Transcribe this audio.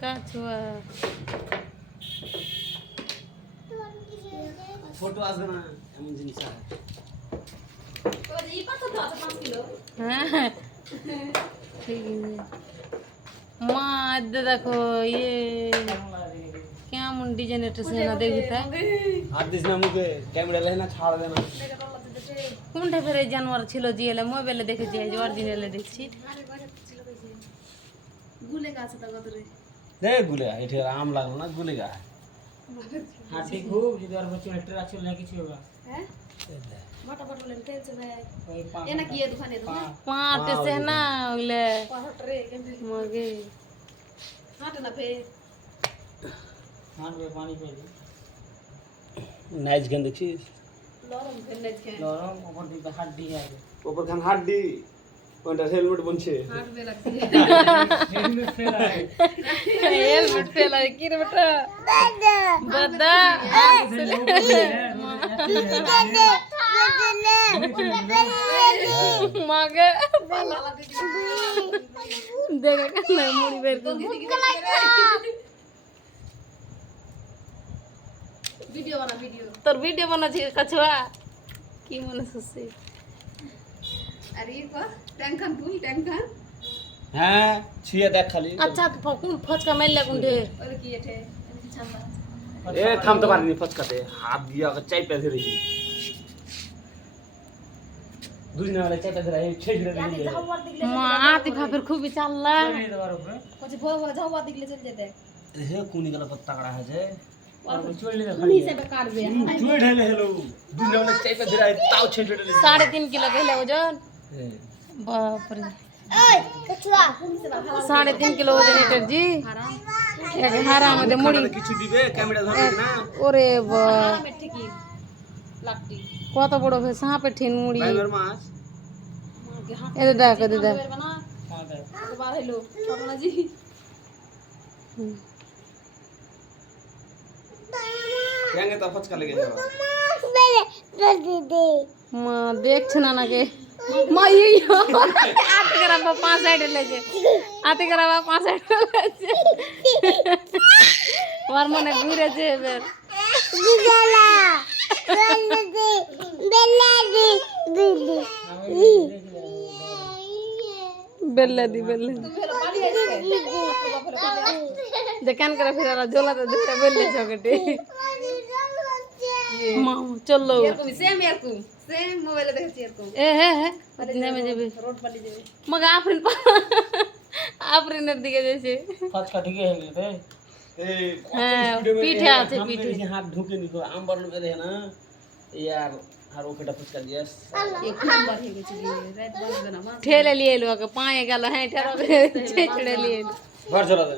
কাছুয়া photo আসবে না এমন জিনিস আছে হ্যাঁ ঠিক আছে মা দে দেখো ইয়ে কেমন ডিজাইন এটা সেনা দেখবি তা হাত দিস না মুখে ক্যামেরা লেহে না ছাড় দে না কোনটা ফের এই জানোয়ার ছিল জিএলে মোবাইলে দেখেছি আজ অরিজিনালে দেখছি দে গুলে এটা আম লাগলো না গুলে গা হাতি খুব যদি আর বছর একটা রাখছিল না কিছু হবে পাঁট সেনা ওইলে মগে হাঁটবে পানি পেলে নাইস গান দেখছিস নরম ওপর দিকে হাড্ডি আছে ওপর খান হাড্ডি কোনটা হেলমেট বনছে হেলমেট ফেলা হেলমেট ফেলা কি রে বেটা বাদা মাগে দেখা কেন মুড়ি বের করে তোর ভিডিও বানাচ্ছি কাছুয়া কি মনে হচ্ছে হ্যাঁ ছুঁয়ে দেখ খালি আচ্ছা কোন ফচকা মারলে কোনটে এ থামতে পারিনি ফচকাতে হাত দিয়ে ওকে চাইপে ধরেছি দুদিন আগে চাইপে ধরে ছেড়ে দিয়ে মা আতি ভাবের খুবই চাল্লা নিয়ে দেওয়ার উপরে হে কোনি গেল পত্তা কাটা হয়েছে চলে খালি চুয়ে ঢেলে হেলো দুদিন আগে চাইপে ধরে তাও ছেড়ে দিলি 3.5 কিলো খেলে ওজন বাপরে 3.5 কিলো ওজন এটার জি এক হারা মধ্যে মুড়ি কিছু দিবে ক্যামেরা ধরবে না ওরে বা কত বড় হয়ে সাপে ঠিন মুড়ি ড্রাইভার মাছ এতে দেখ এতে দেখ ক্যাঙ্গে তো ফচকা লেগে যাবে মা দেখছে না নাকি মা ইয়ো আতে করা বা 5 সাইড লেছে আতে করা বা 5 সাইড লেছে ওর মনে ঘুরেছে এবার বেল্লা দি দেখান করে ফিরালা জলাতে দুটো বেল্লে চকেটে মা চলো এ হে হে নেমে যাবে মগ আফরিনের দিকে যাচ্ছে ফচকা ঠিকই হয়ে গেল রে এই হ্যাঁ পিঠে আছে পিঠে হাত ঢুকে নিকো আমবার লোকে দেখে না ইয়ার আর ওকেটা ফুচকা দিয়াস ঠেলে লিয়ে এলো ওকে পায়ে গেল হ্যাঁ ঠেলে ছেড়ে লিয়ে এলো ঘর চলা দে